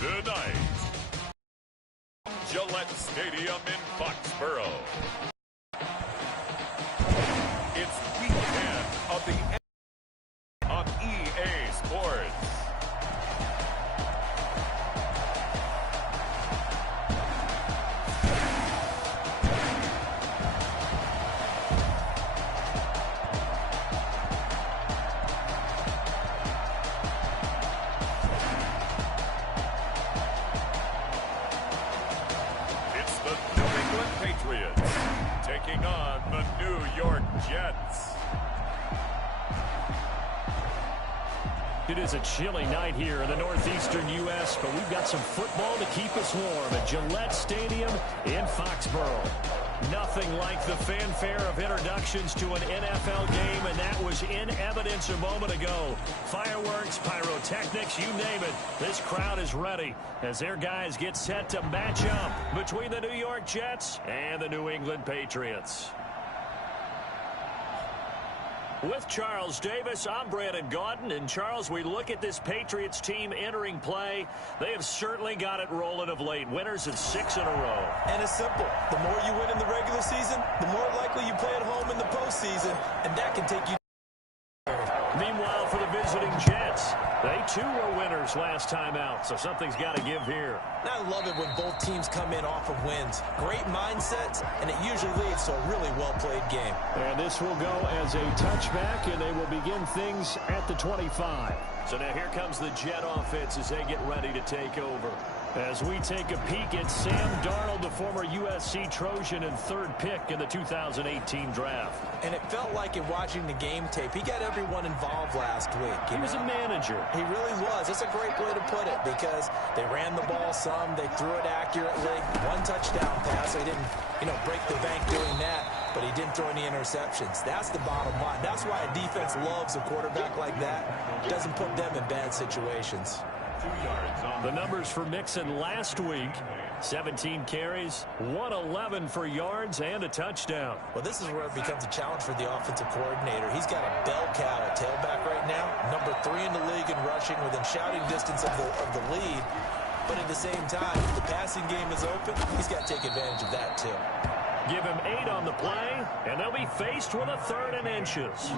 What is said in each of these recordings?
Tonight, Gillette Stadium in Foxborough. It's weekend of the on EA Sports. It's the New England Patriots taking on the New York Jets. It is a chilly night here in the northeastern U.S., but we've got some football to keep us warm at Gillette Stadium in Foxborough. Nothing like the fanfare of introductions to an NFL game, and that was in evidence a moment ago. Fireworks, pyrotechnics, you name it. This crowd is ready as their guys get set to match up between the New York Jets and the New England Patriots. With Charles Davis, I'm Brandon Gaudin. And, Charles, we look at this Patriots team entering play. They have certainly got it rolling of late. Winners of 6 in a row. And it's simple. The more you win in the regular season, the more likely you play at home in the postseason, and that can take you. Meanwhile, for the visiting Jets, they too were winners last time out, so something's got to give here. And I love it when both teams come in off of wins. Great mindsets, and it usually leads to a really well-played game. And this will go as a touchback, and they will begin things at the 25. So now here comes the Jet offense as they get ready to take over. As we take a peek at Sam Darnold, the former USC Trojan and 3rd pick in the 2018 draft. And it felt like in watching the game tape, he got everyone involved last week. He was a manager. He really was. That's a great way to put it because they ran the ball some, they threw it accurately. 1 touchdown pass. They didn't, break the bank doing that, but he didn't throw any interceptions. That's the bottom line. That's why a defense loves a quarterback like that. Doesn't put them in bad situations. The numbers for Mixon last week: 17 carries, 111 for yards, and a touchdown. Well, this is where it becomes a challenge for the offensive coordinator. He's got a bell cow at tailback right now, number 3 in the league in rushing, within shouting distance of the lead. But at the same time, if the passing game is open, he's got to take advantage of that too. Give him 8 on the play, and they'll be faced with a 3rd and inches. It's a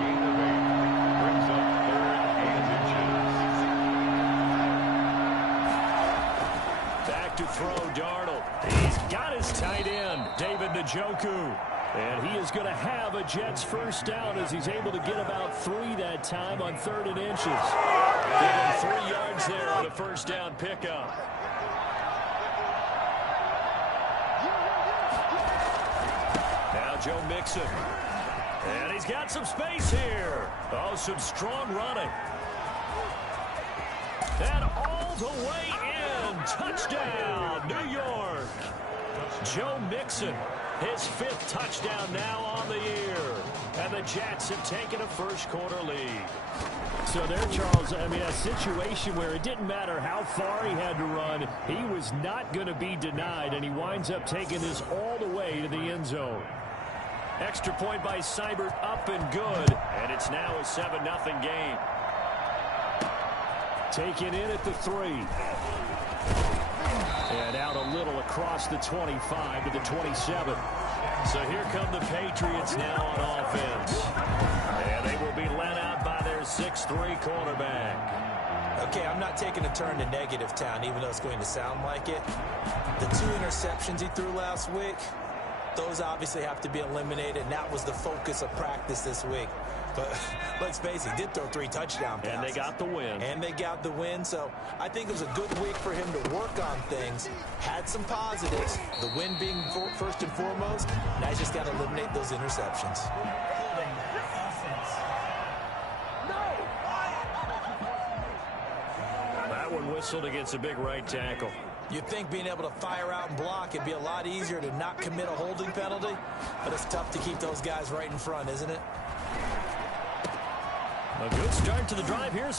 gain of 8. Brings up 3rd and inches. Back to throw, Darnold. He's got his tight end, David Njoku. And he is going to have a Jets first down as he's able to get about 3 that time on 3rd and inches. Given 3 yards there on a first down pickup. Now Joe Mixon. And he's got some space here. Oh, some strong running. And all the way in. Touchdown, New York. Joe Mixon, his 5th touchdown now on the year. And the Jets have taken a first-quarter lead. So there, Charles, a situation where it didn't matter how far he had to run, he was not going to be denied, and he winds up taking this all the way to the end zone. Extra point by Seibert, up and good, and it's now a 7-0 game. Taken in at the 3. And out a little across the 25 to the 27. So here come the Patriots now on offense. And they will be led out by their 6'3 quarterback. Okay, I'm not taking a turn to negative town, even though it's going to sound like it. The 2 interceptions he threw last week, those obviously have to be eliminated, and that was the focus of practice this week. But let's face it, he did throw 3 touchdown passes. And they got the win. And they got the win, so I think it was a good week for him to work on things. Had some positives, the win being first and foremost. Now he's just got to eliminate those interceptions. That one whistled against a big right tackle. You'd think being able to fire out and block, it'd be a lot easier to not commit a holding penalty, but it's tough to keep those guys right in front, isn't it? A good start to the drive here.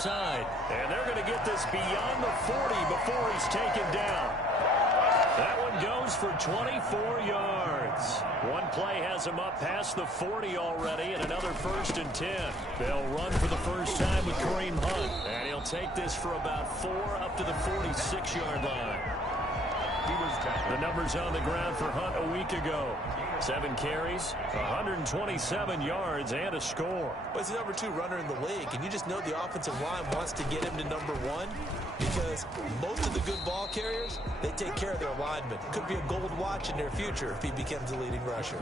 Side. And they're going to get this beyond the 40 before he's taken down. That one goes for 24 yards. One play has him up past the 40 already, and another 1st and 10. They'll run for the first time with Kareem Hunt, and he'll take this for about 4 up to the 46-yard line. The numbers on the ground for Hunt a week ago. 7 carries, 127 yards, and a score. But he's the number 2 runner in the league, and you just know the offensive line wants to get him to number 1 because most of the good ball carriers, they take care of their linemen. Could be a gold watch in their future if he becomes a leading rusher.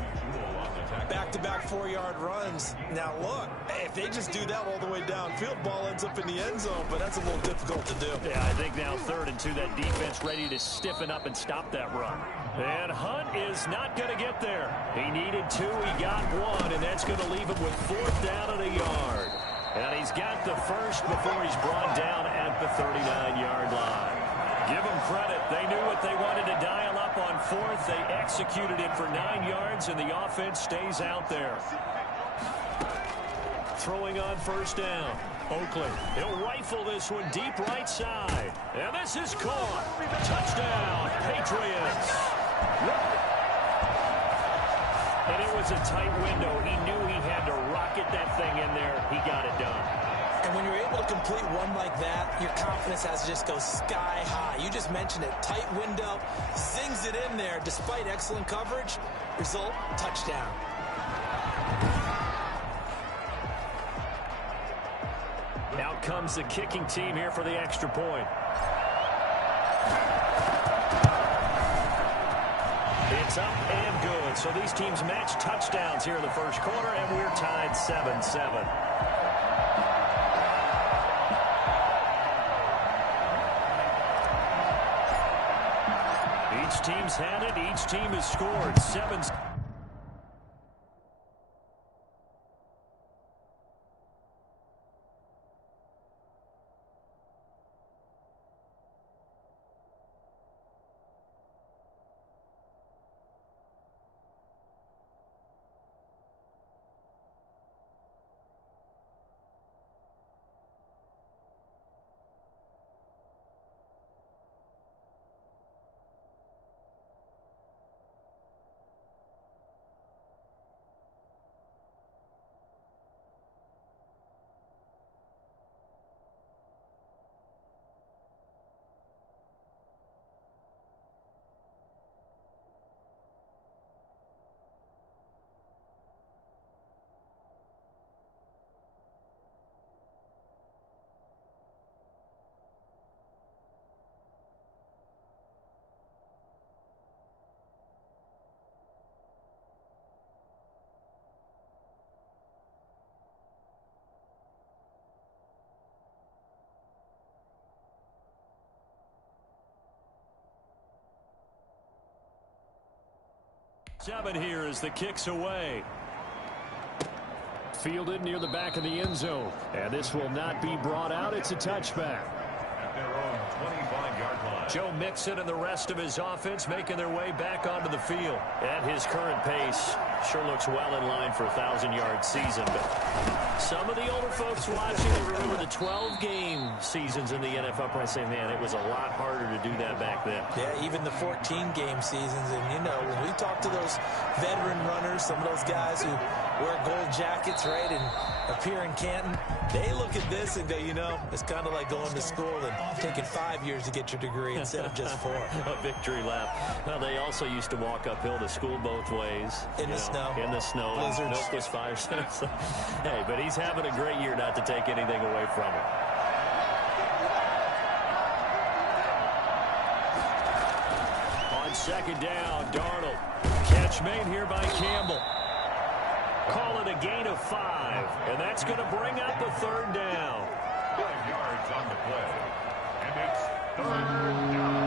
Back-to-back 4-yard runs. Now, look, if they just do that all the way downfield, ball ends up in the end zone, but that's a little difficult to do. Yeah, I think now 3rd and 2, that defense ready to stiffen up and stop that run. And Hunt is not going to get there. He needed 2, he got 1, and that's going to leave him with 4th down and a yard. And he's got the first before he's brought down at the 39-yard line. Give them credit. They knew what they wanted to dial up on 4th. They executed it for 9 yards, and the offense stays out there. Throwing on 1st down. Oakley, he'll rifle this one deep right side. And this is caught. Touchdown, Patriots. And it was a tight window. He knew he had to rocket that thing in there. He got it done. And when you're able to complete one like that, your confidence has to just go sky high. You just mentioned it. Tight window, zings it in there despite excellent coverage. Result, touchdown. Out comes the kicking team here for the extra point. It's up and good. So these teams match touchdowns here in the first quarter, and we're tied 7-7. Each team's had it. Each team has scored 7. Seven here as the kick's away. Fielded near the back of the end zone. And this will not be brought out. It's a touchback. At their own 25-yard line. Joe Mixon and the rest of his offense making their way back onto the field. At his current pace, sure looks well in line for a 1,000-yard season. But some of the older folks watching remember the 12-game seasons in the NFL. Probably say, man, it was a lot harder to do that back then. Yeah, even the 14-game seasons. And, you know, when we talk to those veteran runners, some of those guys who wear gold jackets, right, and appear in Canton, they look at this and go, you know, it's kind of like going to school and taking 5 years to get your degree instead of just 4. A victory lap. Well, they also used to walk uphill to school both ways. In the snow. In the snow. Blizzards. Milk was 5 cents. Hey, but he's having a great year, not to take anything away from him. On 2nd down, Darnold. Catch made here by Campbell. Call it a gain of 5, and that's going to bring up a 3rd down. 5 yards on the play, and it's 3rd down.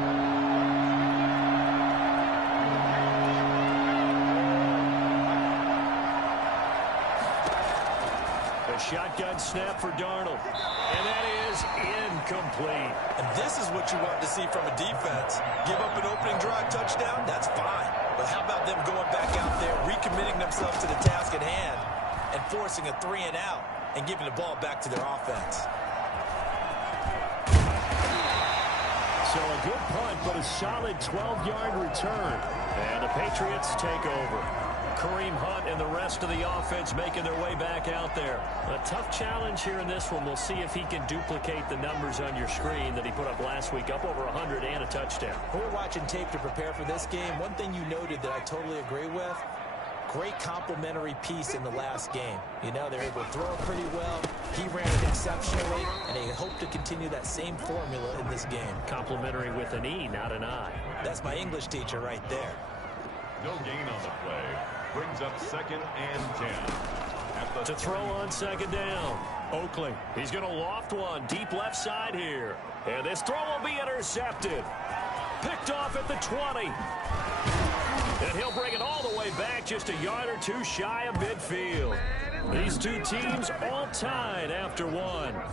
A shotgun snap for Darnold, and that is incomplete. And this is what you want to see from a defense. Give up an opening drive touchdown, that's fine. But how about them going back out there, recommitting themselves to the task at hand, and forcing a 3-and-out and giving the ball back to their offense? So a good punt, but a solid 12-yard return. And the Patriots take over. Kareem Hunt and the rest of the offense making their way back out there. A tough challenge here in this one. We'll see if he can duplicate the numbers on your screen that he put up last week, up over 100 and a touchdown. When we're watching tape to prepare for this game, one thing you noted that I totally agree with, great complimentary piece in the last game. You know, they're able to throw it pretty well. He ran it exceptionally, and they hope to continue that same formula in this game. Complimentary with an E, not an I. That's my English teacher right there. No gain on the play. Brings up 2nd and 10. To throw on 2nd down. Oakley, he's going to loft one deep left side here. And this throw will be intercepted. Picked off at the 20. And he'll bring it all the way back just a yard or two shy of midfield. These two teams all tied after one. 7-7.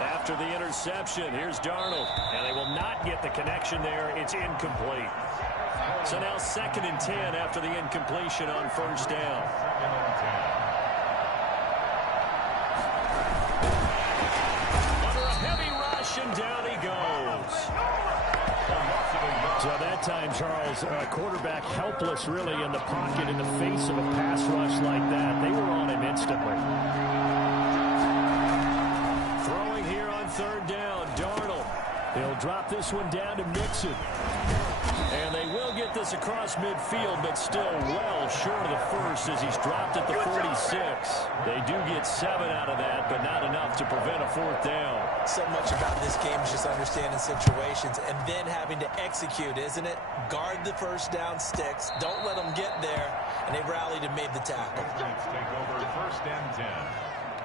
After the interception, here's Darnold. And they will not get the connection there. It's incomplete. So now 2nd and 10 after the incompletion on 1st down. 2nd and 10. And down he goes. So that time, Charles, quarterback helpless really in the pocket in the face of a pass rush like that. They were on him instantly. Throwing here on 3rd down, Darnold. He'll drop this one down to Mixon. And they will get this across midfield, but still well short of the first as he's dropped at the 46. They do get 7 out of that, but not enough to prevent a 4th down. So much about this game is just understanding situations and then having to execute, isn't it? Guard the 1st down sticks. Don't let them get there. And they rallied and made the tackle. Patriots take over 1st and 10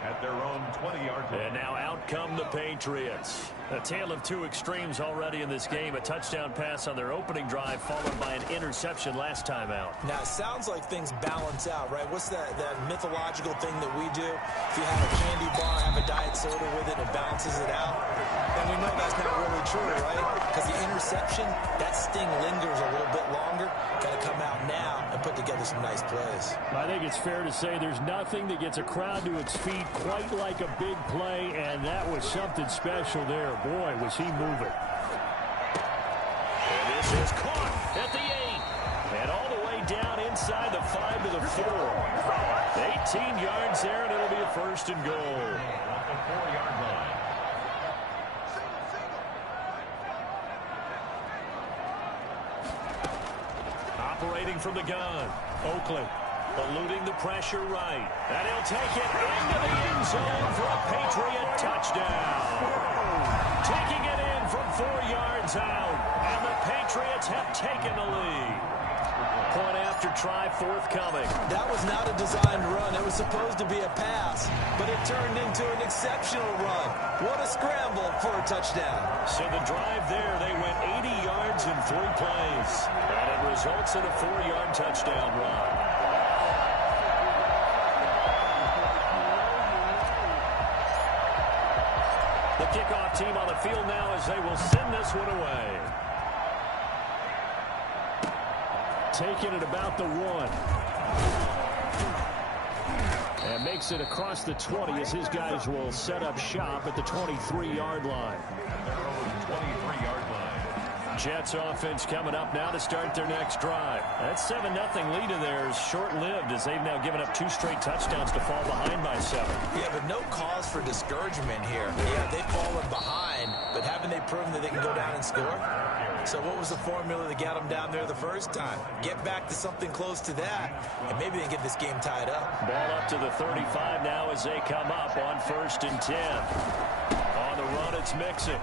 at their own 20-yard line. And now out come the Patriots. A tale of two extremes already in this game. A touchdown pass on their opening drive followed by an interception last time out. Now, it sounds like things balance out, right? What's that mythological thing that we do? If you have a candy bar, have a diet soda with it, it balances it out. And we know that's not really true, right? Because the interception, that sting lingers a little bit longer. Got to come out now and put together some nice plays. I think it's fair to say there's nothing that gets a crowd to its feet quite like a big play, and that was something special there. Boy, was he moving. And this is caught at the 8. And all the way down inside the 5 to the 4. 18 yards there, and it'll be a 1st and goal. Off the 4-yard line. Operating from the gun, Oakley eluding the pressure right. And he'll take it into the end zone for a Patriot touchdown. Taking it in from 4 yards out. And the Patriots have taken the lead. Point after try forthcoming. That was not a designed run. It was supposed to be a pass, but it turned into an exceptional run. What a scramble for a touchdown. So the drive there, they went 80 yards in 3 plays. And it results in a 4-yard touchdown run. The kickoff team on the field now as they will send this one away. Taking it about the 1. And makes it across the 20 as his guys will set up shop at the 23-yard line. At their own 23-yard line. Jets offense coming up now to start their next drive. That 7-0 lead of theirs short-lived as they've now given up 2 straight touchdowns to fall behind by 7. Yeah, but no cause for discouragement here. Yeah, they've fallen behind, but haven't they proven that they can go down and score? So what was the formula that got them down there the first time? Get back to something close to that, and maybe they can get this game tied up. Ball up to the 35 now as they come up on 1st and 10. On the run, it's Mixon.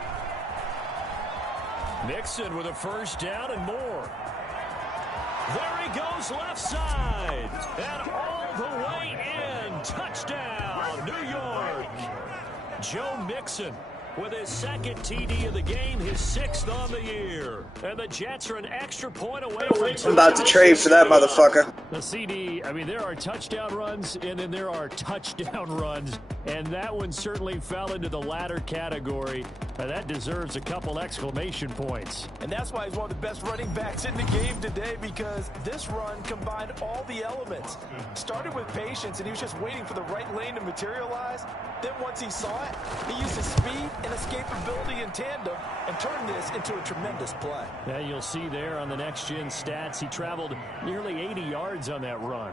Mixon with a 1st down and more. There he goes left side. And all the way in. Touchdown, New York. Joe Mixon with his 2nd TD of the game, his 6th on the year. And the Jets are an extra point away from... I'm about to trade for that motherfucker. The CD, I mean, there are touchdown runs, and then there are touchdown runs, and that one certainly fell into the latter category. That deserves a couple exclamation points. And that's why he's one of the best running backs in the game today, because this run combined all the elements. Started with patience, and he was just waiting for the right lane to materialize. Then once he saw it, he used his speed and escapability in tandem and turned this into a tremendous play. Yeah, you'll see there on the next-gen stats, he traveled nearly 80 yards on that run.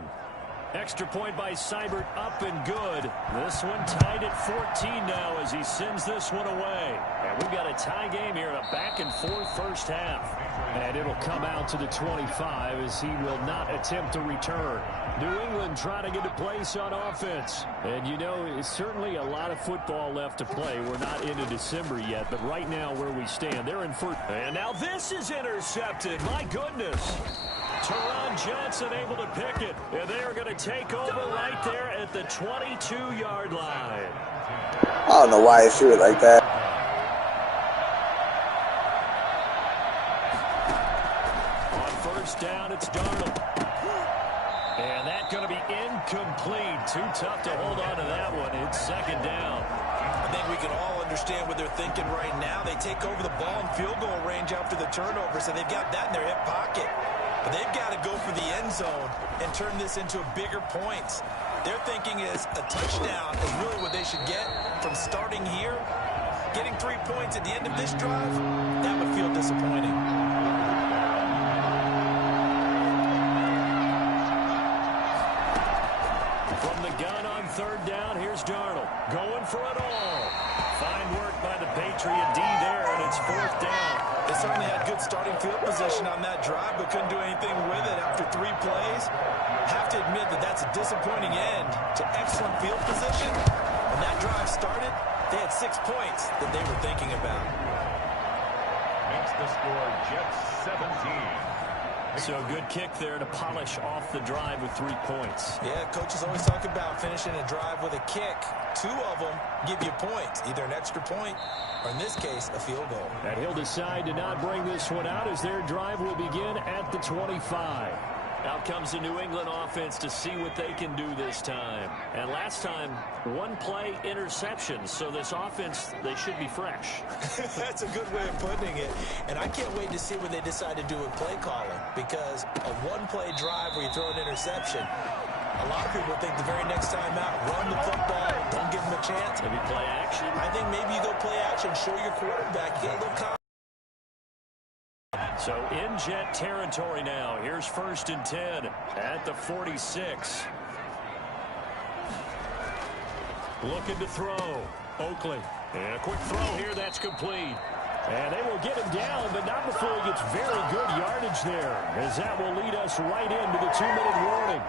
Extra point by Seibert, up and good. This one tied at 14 now as he sends this one away. And we've got a tie game here in a back-and-forth first half. And it'll come out to the 25 as he will not attempt to return. New England trying to get a place on offense. And, you know, it's certainly a lot of football left to play. We're not into December yet, but right now where we stand, they're in first. And now this is intercepted. My goodness. Teron Johnson able to pick it. And they are going to take over right there at the 22-yard line. I don't know why he threw it like that. On first down, it's Darnold. And that's going to be incomplete. Too tough to hold on to that one. It's second down. I think we can all understand what they're thinking right now. They take over the ball in field goal range after the turnover, so they've got that in their hip pocket. But they've got to go for the end zone and turn this into bigger points. Their thinking is a touchdown is really what they should get from starting here. Getting 3 points at the end of this drive, that would feel disappointing. From the gun on third down, here's Darnold. Going for it all. Fine work by the Patriot D there, and it's fourth down. They certainly had good starting field position on that drive, but couldn't do anything with it after 3 plays. Have to admit that that's a disappointing end to excellent field position. When that drive started, they had 6 points that they were thinking about. Makes the score Jets 17. So good kick there to polish off the drive with 3 points. Yeah, coaches always talk about finishing a drive with a kick. 2 of them give you points, either an extra point or, in this case, a field goal. And he'll decide to not bring this one out as their drive will begin at the 25. Out comes the New England offense to see what they can do this time. And last time, 1-play interception. So this offense, they should be fresh. That's a good way of putting it. And I can't wait to see what they decide to do with play calling, because a 1-play drive where you throw an interception, a lot of people think the very next time out, run the football, don't give them a chance. Maybe play action. I think maybe you go play action, show your quarterback, get a little confidence. So in Jet territory now. Here's first and 10 at the 46. Looking to throw. Oakley. And a quick throw here. That's complete. And they will get him down, but not before he gets very good yardage there, as that will lead us right into the 2-minute warning.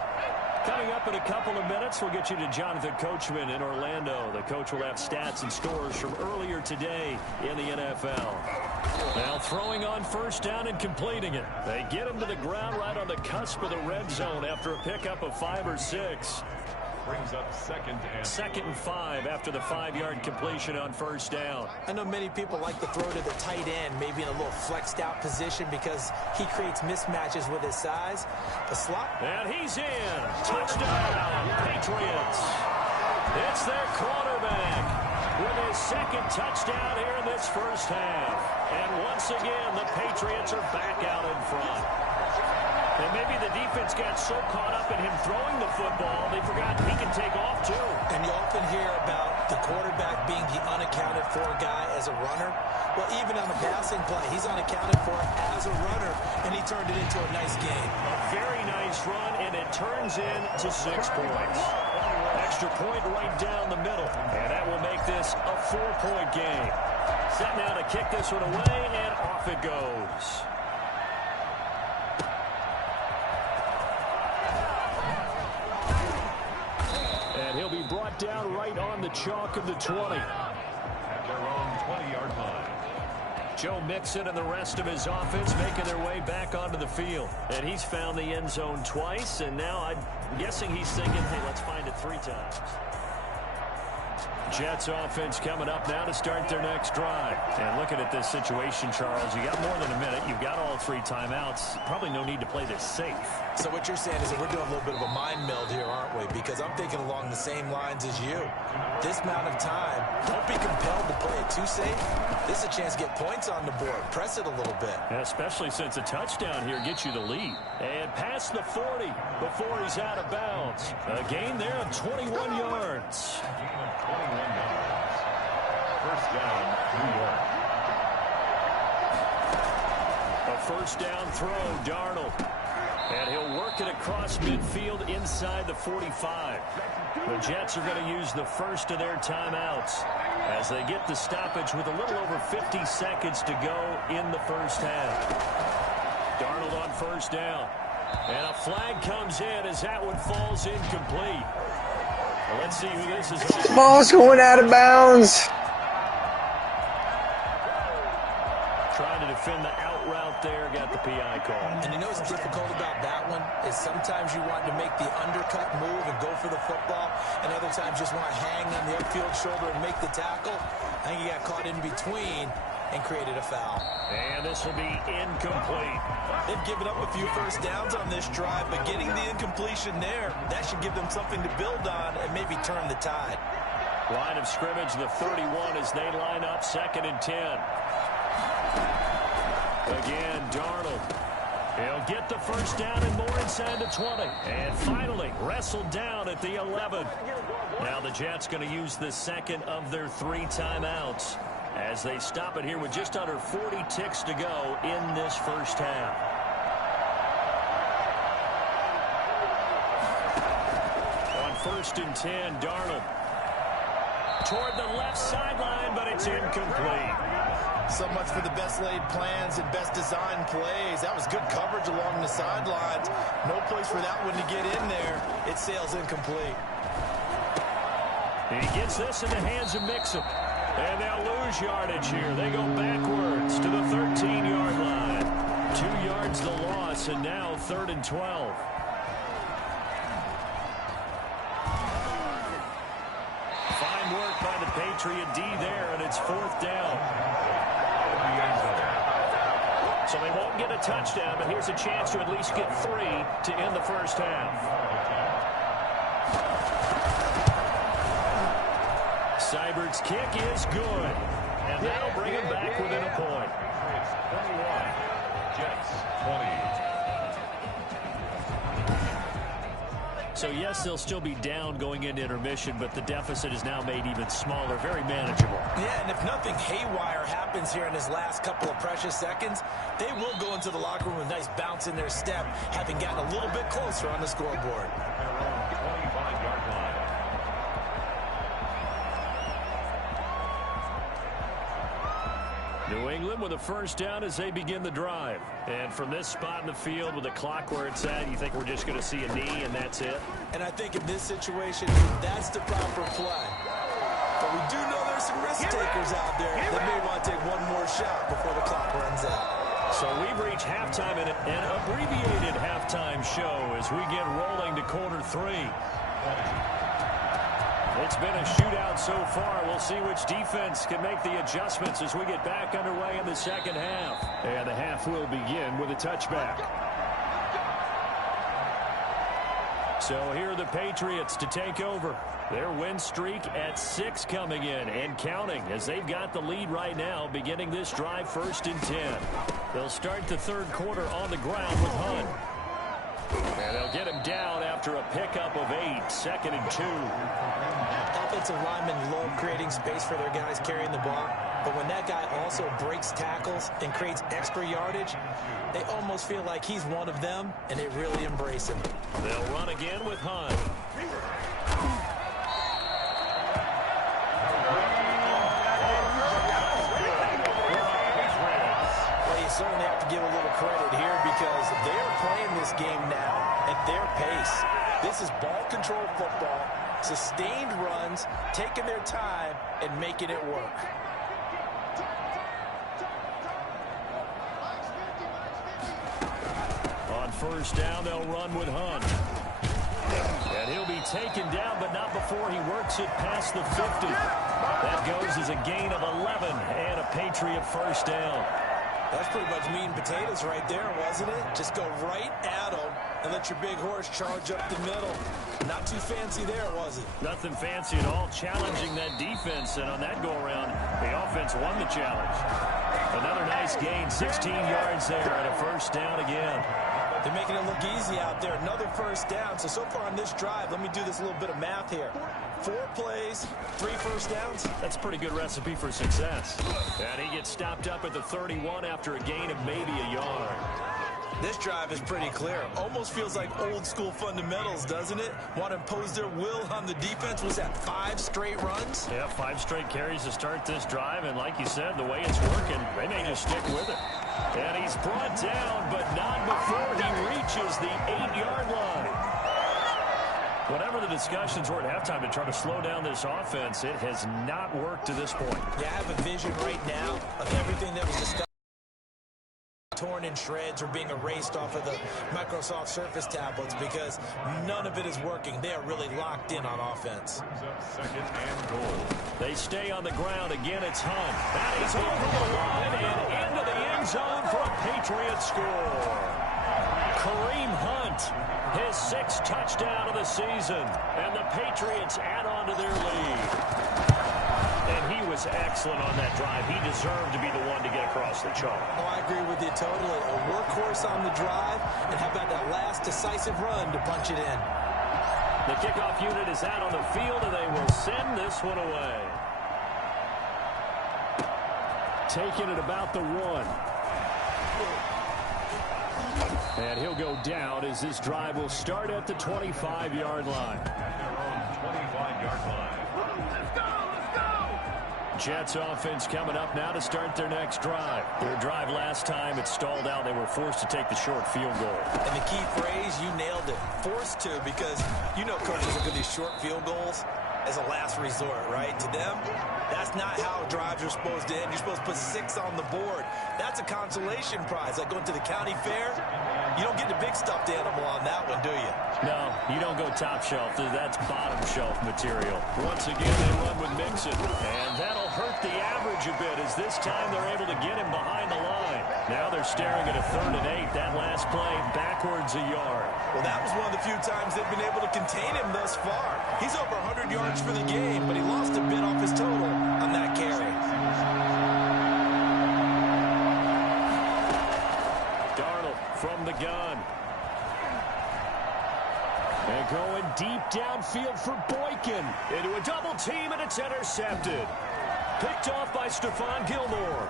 Coming up in a couple of minutes, we'll get you to Jonathan Coachman in Orlando. The coach will have stats and scores from earlier today in the NFL. Now throwing on first down and completing it. They get him to the ground right on the cusp of the red zone after a pickup of 5 or 6. Brings up second and 5 after the 5-yard completion on first down. I know many people like to throw to the tight end, maybe in a little flexed out position because he creates mismatches with his size. The slot. And he's in. Touchdown, Patriots. It's their quarterback with his second touchdown here in this first half. And once again, the Patriots are back out in front. And maybe the defense got so caught up in him throwing the football, they forgot he can take off too. And you often hear about the quarterback being the unaccounted for guy as a runner. Well, even on a passing play, he's unaccounted for as a runner, and he turned it into a nice game. A very nice run, and it turns into 6 points. Extra point right down the middle, and that will make this a 4-point game. Set now to kick this one away, and off it goes. And he'll be brought down right on the chalk of the 20. at their own 20-yard line. Joe Mixon and the rest of his offense making their way back onto the field. And he's found the end zone twice, and now I'm guessing he's thinking, hey, let's find it 3 times. Jets offense coming up now to start their next drive. And looking at this situation, Charles, you got more than a minute. You've got all 3 timeouts. Probably no need to play this safe. So what you're saying is that we're doing a little bit of a mind meld here, aren't we? Because I'm thinking along the same lines as you. This amount of time, don't be compelled to play it too safe. This is a chance to get points on the board. Press it a little bit. Yeah, especially since a touchdown here gets you the lead. And past the 40 before he's out of bounds. A gain there of 21 yards. 21 yards. First down, New York. A first down throw, Darnold. And he'll work it across midfield inside the 45. The Jets are going to use the first of their timeouts as they get the stoppage with a little over 50 seconds to go in the first half. Darnold on first down. And a flag comes in as that one falls incomplete. Well, let's see who this is. Ball's going out of bounds. Trying to defend the out route there, got the PI call. And you know what's difficult about that one is sometimes you want to make the undercut move and go for the football, and other times just want to hang on the upfield shoulder and make the tackle. I think he got caught in between and created a foul. And this will be incomplete. They've given up a few first downs on this drive, but getting the incompletion there, that should give them something to build on and maybe turn the tide. Line of scrimmage, the 31 as they line up, 2nd and 10. Again, Darnold. He'll get the first down and more inside the 20. And finally, wrestled down at the 11. Now the Jets going to use the second of their 3 timeouts as they stop it here with just under 40 ticks to go in this first half. On 1st and 10, Darnold. Toward the left sideline, but it's incomplete. So much for the best laid plans and best design plays. That was good coverage along the sidelines. No place for that one to get in there. It sails incomplete. He gets this in the hands of Mixon. And they'll lose yardage here. They go backwards to the 13-yard line. 2 yards the loss, and now 3rd and 12. Fine work by the Patriot D there, and it's 4th down. So they won't get a touchdown, but here's a chance to at least get 3 to end the first half. Seibert's kick is good, and that'll bring him back within a point. 21, Jets 20. So, yes, they'll still be down going into intermission, but the deficit is now made even smaller, very manageable. Yeah, and if nothing haywire happens here in his last couple of precious seconds, they will go into the locker room with a nice bounce in their step, having gotten a little bit closer on the scoreboard. 25-yard line. New England with a first down as they begin the drive. And from this spot in the field with the clock where it's at, you think we're just going to see a knee and that's it? And I think in this situation, that's the proper play. But we do know there's some risk takers out there that may want to take one more shot before the clock runs out. So we've reached halftime in an abbreviated halftime show as we get rolling to quarter 3. It's been a shootout so far. We'll see which defense can make the adjustments as we get back underway in the second half. And the half will begin with a touchback. So here are the Patriots to take over. Their win streak at 6 coming in and counting as they've got the lead right now beginning this drive 1st and 10. They'll start the 3rd quarter on the ground with Hunt. And they'll get him down after a pickup of 8, 2nd and 2. Offensive linemen love creating space for their guys carrying the ball. But when that guy also breaks tackles and creates extra yardage, they almost feel like he's one of them, and they really embrace him. They'll run again with Hunt. Well, you certainly have to give a little credit here because they're playing this game now at their pace. This is ball control football, sustained runs, taking their time, and making it work. On first down, they'll run with Hunt. And he'll be taken down, but not before he works it past past the 50. That goes as a gain of 11 and a Patriot first down. That's pretty much meat and potatoes right there, wasn't it? Just go right at them and let your big horse charge up the middle. Not too fancy there, was it? Nothing fancy at all, challenging that defense. And on that go-around, the offense won the challenge. Another nice gain, 16 yards there and a first down again. They're making it look easy out there. Another first down. So far on this drive, let me do this little bit of math here. 4 plays, 3 first downs. That's a pretty good recipe for success. And he gets stopped up at the 31 after a gain of maybe a yard. This drive is pretty clear. Almost feels like old school fundamentals, doesn't it? Want to impose their will on the defense. Was that 5 straight runs? Yeah, 5 straight carries to start this drive. And like you said, the way it's working, they may just stick with it. And he's brought down, but not before he reaches the 8-yard line. Whatever the discussions were at halftime to try to slow down this offense, it has not worked to this point. Yeah, I have a vision right now of everything that was discussed. Torn in shreds or being erased off of the Microsoft Surface tablets because none of it is working. They are really locked in on offense. Second and goal. They stay on the ground. Again, it's Hunt. That is over the line and into the end zone for a Patriot score. Kareem Hunt, his 6th touchdown of the season, and the Patriots add on to their lead. And he was excellent on that drive. He deserved to be the one to get across the chalk. Oh, I agree with you totally. A workhorse on the drive, and how about that last decisive run to punch it in? The kickoff unit is out on the field, and they will send this one away. Taking it about the 1. And he'll go down as this drive will start at the 25-yard line. Their own 25-yard line. Jets offense coming up now to start their next drive. Their drive last time, it stalled out. They were forced to take the short field goal. And the key phrase, you nailed it. Forced to, because you know coaches look at these short field goals as a last resort, right? To them, that's not how drives are supposed to end. You're supposed to put 6 on the board. That's a consolation prize. Like going to the county fair, you don't get the big stuffed animal on that one, do you? No, you don't go top shelf. That's bottom shelf material. Once again, they run with Mixon. And that'll hurt the average a bit as this time they're able to get him behind the line. Now they're staring at a 3rd and 8. That last play backwards a yard. Well, that was one of the few times they've been able to contain him thus far. He's over 100 yards for the game, but he lost a bit off his total on that carry. Darnold from the gun. And going deep downfield for Boykin. Into a double team, and it's intercepted. Picked off by Stephon Gilmore.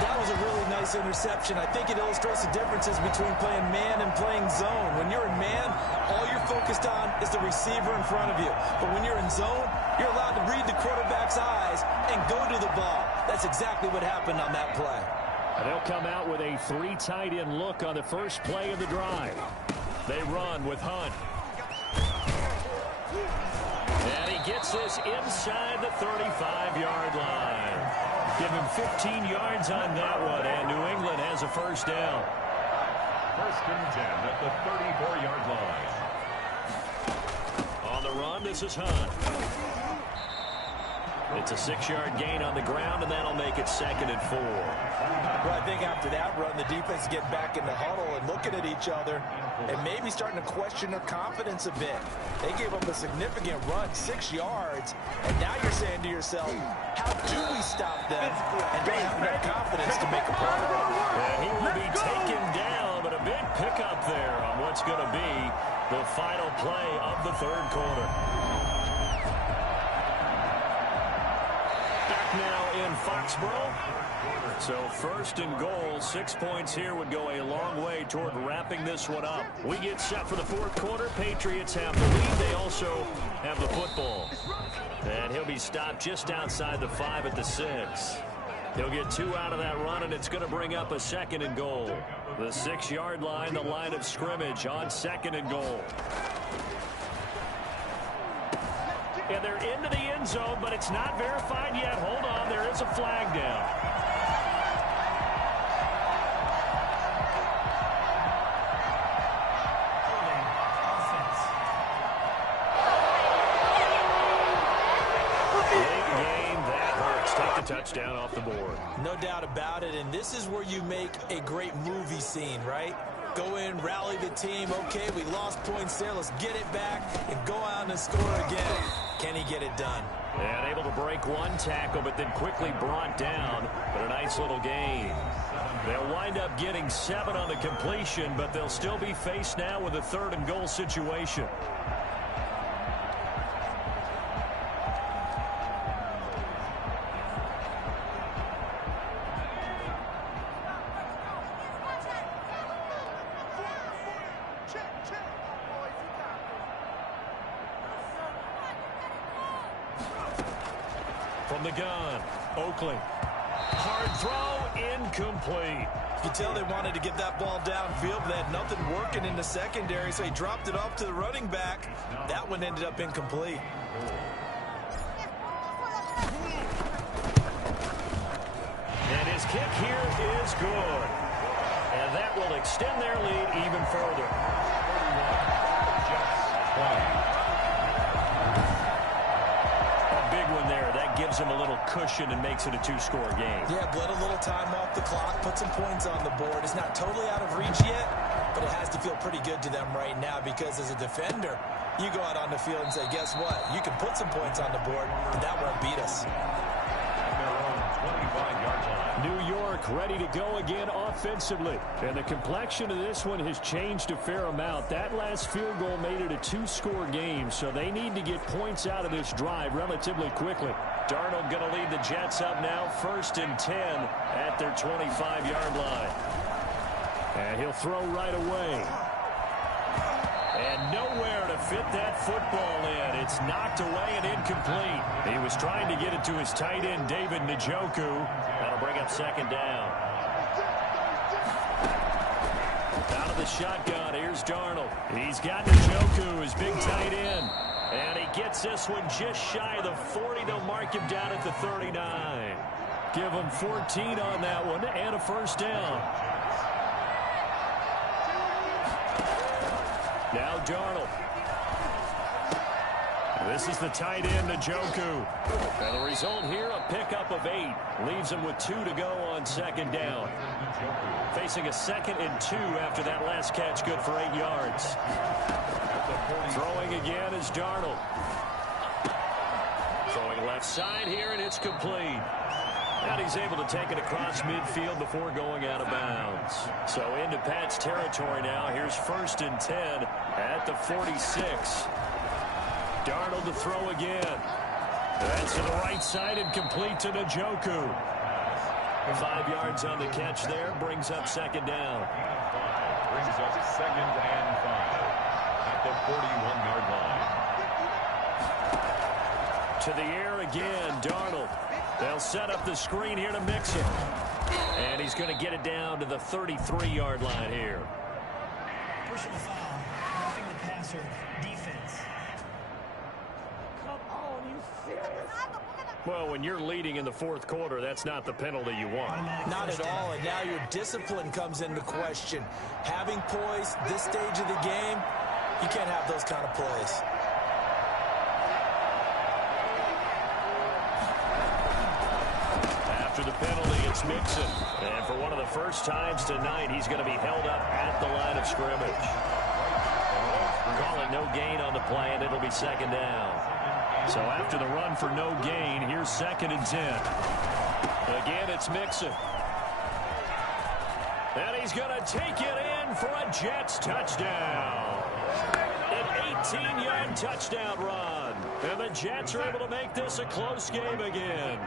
That was a really nice interception. I think it illustrates the differences between playing man and playing zone. When you're in man, all you're focused on is the receiver in front of you. But when you're in zone, you're allowed to read the quarterback's eyes and go to the ball. That's exactly what happened on that play. And they'll come out with a 3 tight end look on the first play of the drive. They run with Hunt. And he gets this inside the 35-yard line. Give him 15 yards on that one, and New England has a first down. 1st and 10 at the 34-yard line. On the run, this is Hunt. It's a 6-yard gain on the ground, and that'll make it 2nd and 4. Well, I think after that run, the defense get back in the huddle and looking at each other and maybe starting to question their confidence a bit. They gave up a significant run, 6 yards, and now you're saying to yourself, how do we stop them and don't have enough confidence to make a play? And he will be taken down, but a big pickup there on what's going to be the final play of the 3rd quarter. Back now in Foxborough. So 1st and goal, 6 points here would go a long way toward wrapping this one up. We get set for the 4th quarter. Patriots have the lead. They also have the football. And he'll be stopped just outside the 5 at the 6. He'll get 2 out of that run, and it's going to bring up a 2nd and goal. The 6-yard line, the line of scrimmage on 2nd and goal. And they're into the end zone, but it's not verified yet. Hold on, there is a flag down. touchdown off the board. No doubt about it, and this is where you make a great movie scene, right? Go in, rally the team. Okay, we lost points there. Let's get it back and go out and score again. Can he get it done? And able to break one tackle, but then quickly brought down. But a nice little gain. They'll wind up getting 7 on the completion, but they'll still be faced now with a 3rd and goal situation. From the gun, Oakley. Hard throw, incomplete. You can tell they wanted to get that ball downfield, but they had nothing working in the secondary, so he dropped it off to the running back. That one ended up incomplete. And his kick here is good. And that will extend their lead even further. Gives him a little cushion and makes it a 2-score game. Yeah, bled a little time off the clock, put some points on the board. It's not totally out of reach yet, but it has to feel pretty good to them right now because as a defender, you go out on the field and say, guess what? You can put some points on the board, but that won't beat us. New York ready to go again offensively. And the complexion of this one has changed a fair amount. That last field goal made it a 2-score game, so they need to get points out of this drive relatively quickly. Darnold going to lead the Jets up now, 1st and 10 at their 25-yard line. And he'll throw right away. And nowhere to fit that football in. It's knocked away and incomplete. He was trying to get it to his tight end, David Njoku. That'll bring up 2nd down. Out of the shotgun, here's Darnold. He's got Njoku, his big tight end. And he gets this one just shy of the 40. They'll mark him down at the 39. Give him 14 on that one and a 1st down. Now Darnold. This is the tight end, Njoku. And the result here, a pickup of 8. Leaves him with 2 to go on 2nd down. Facing a 2nd and 2 after that last catch, good for 8 yards. Throwing again is Darnold. Throwing left side here, and it's complete. And he's able to take it across midfield before going out of bounds. So into Pat's territory now. Here's 1st and 10 at the 46. Darnold to throw again. That's to the right side and complete to Njoku. 5 yards on the catch there. Brings up 2nd down. Brings up 2nd and 5 at the 41-yard line. To the air again, Darnold. They'll set up the screen here to Mixon. And he's going to get it down to the 33-yard line here. Personal foul, roughing the passer, defense. Come on, you serious? Well, when you're leading in the 4th quarter, that's not the penalty you want. Not at all, and now your discipline comes into question. Having poise this stage of the game, you can't have those kind of plays. After the penalty, it's Mixon. And for one of the first times tonight, he's going to be held up at the line of scrimmage. Call it no gain on the play, and it'll be 2nd down. So after the run for no gain, here's 2nd and 10. Again, it's Mixon. And he's going to take it in for a Jets touchdown. An 18-yard touchdown run. And the Jets are able to make this a close game again.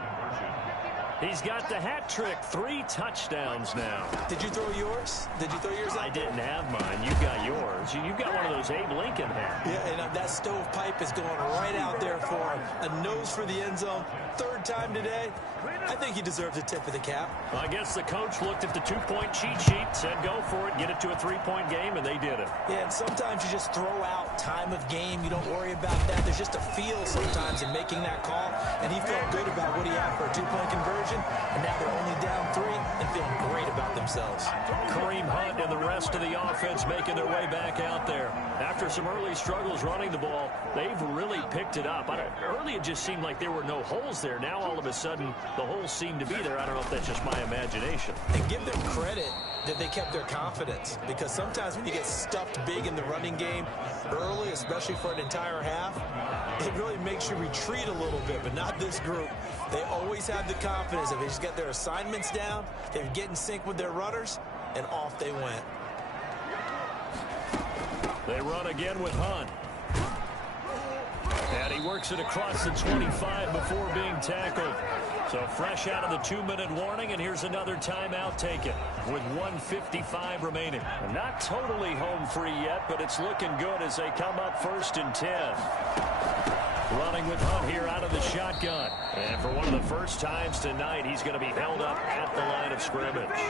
He's got the hat trick, 3 touchdowns now. Did you throw yours? Did you throw yours out? I didn't have mine. You got yours. You've got one of those Abe Lincoln hats. Yeah, and that stovepipe is going right out there for him. A nose for the end zone. 3rd time today. I think he deserves a tip of the cap. I guess the coach looked at the 2-point cheat sheet, said go for it, get it to a three-point game, and they did it. Yeah, and sometimes you just throw out time of game. You don't worry about that. There's just a feel sometimes in making that call, and he felt good about what he had for a two-point conversion, and now they're only down 3 and feeling great about themselves. Kareem Hunt and the rest of the offense making their way back out there. After some early struggles running the ball, they've really picked it up. Early it just seemed like there were no holes there. Now all of a sudden the holes seem to be there. I don't know if that's just my imagination. And give them credit that they kept their confidence, because sometimes when you get stuffed big in the running game early, especially for an entire half, it really makes you retreat a little bit, but not this group. They always have the confidence that they just get their assignments down, they get in sync with their runners, and off they went. They run again with Hunt. And he works it across the 25 before being tackled. So fresh out of the 2-minute warning, and here's another timeout taken with 1:55 remaining. And not totally home free yet, but it's looking good as they come up 1st and 10. Running with Hunt here out of the shotgun. And for one of the first times tonight, he's going to be held up at the line of scrimmage.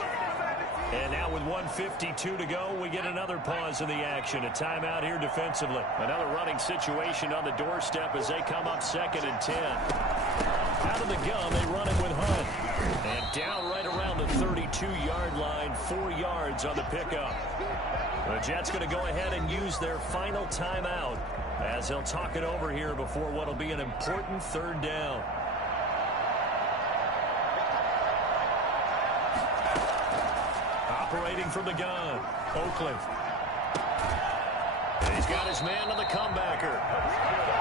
And now with 1:52 to go, we get another pause in the action. A timeout here defensively. Another running situation on the doorstep as they come up 2nd and 10. Out of the gun, they run it with Hunt. And down right around the 32-yard line, 4 yards on the pickup. The Jets going to go ahead and use their final timeout as they'll talk it over here before what will be an important 3rd down. Operating from the gun, Oakland. He's got his man on the comebacker.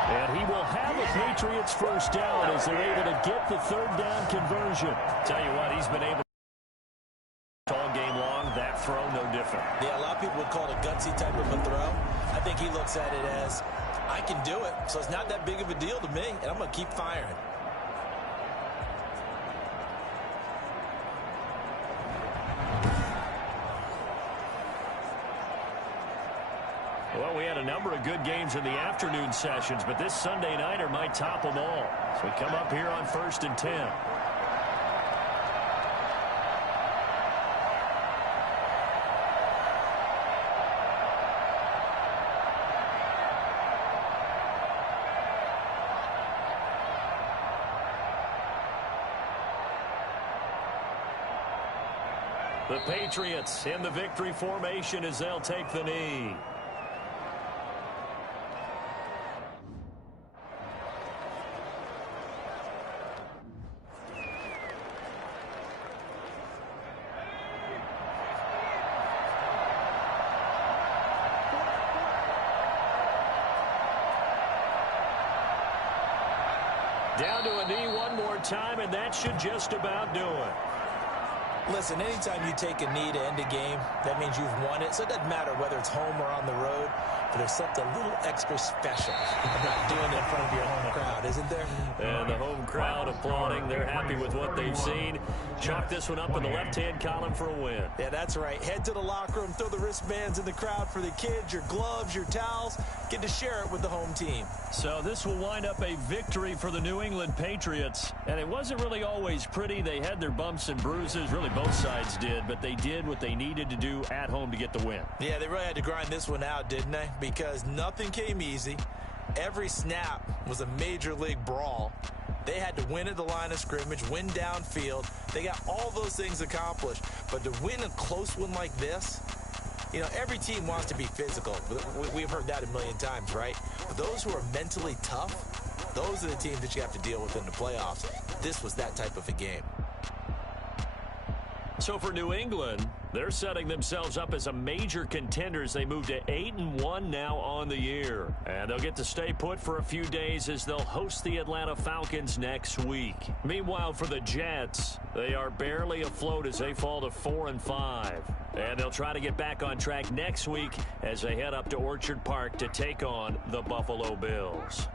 And he will have a Patriots 1st down as they're able to get the 3rd down conversion. Tell you what, he's been able to all game long. That throw, no different. Yeah, a lot of people would call it a gutsy type of a throw. I think he looks at it as, I can do it, so it's not that big of a deal to me, and I'm going to keep firing. Well, we had a number of good games in the afternoon sessions, but this Sunday nighter might top them all. So we come up here on 1st and 10. The Patriots in the victory formation as they'll take the knee. Down to a knee one more time, and that should just about do it. Listen, anytime you take a knee to end a game, that means you've won it. So it doesn't matter whether it's home or on the road, but there's something a little extra special about doing it in front of your home crowd, isn't there? And the home crowd applauding. They're happy with what they've seen. Chalk this one up in the left-hand column for a win. Yeah, that's right. Head to the locker room, throw the wristbands in the crowd for the kids, your gloves, your towels. Get to share it with the home team. So this will wind up a victory for the New England Patriots. And it wasn't really always pretty. They had their bumps and bruises. Really, both sides did. But they did what they needed to do at home to get the win. Yeah, they really had to grind this one out, didn't they? Because nothing came easy. Every snap was a major league brawl. They had to win at the line of scrimmage, win downfield. They got all those things accomplished. But to win a close one like this, you know, every team wants to be physical. We've heard that a million times, right? But those who are mentally tough, those are the teams that you have to deal with in the playoffs. This was that type of a game. So for New England, they're setting themselves up as a major contender as they move to 8-1 now on the year. And they'll get to stay put for a few days as they'll host the Atlanta Falcons next week. Meanwhile, for the Jets, they are barely afloat as they fall to 4-5. And they'll try to get back on track next week as they head up to Orchard Park to take on the Buffalo Bills.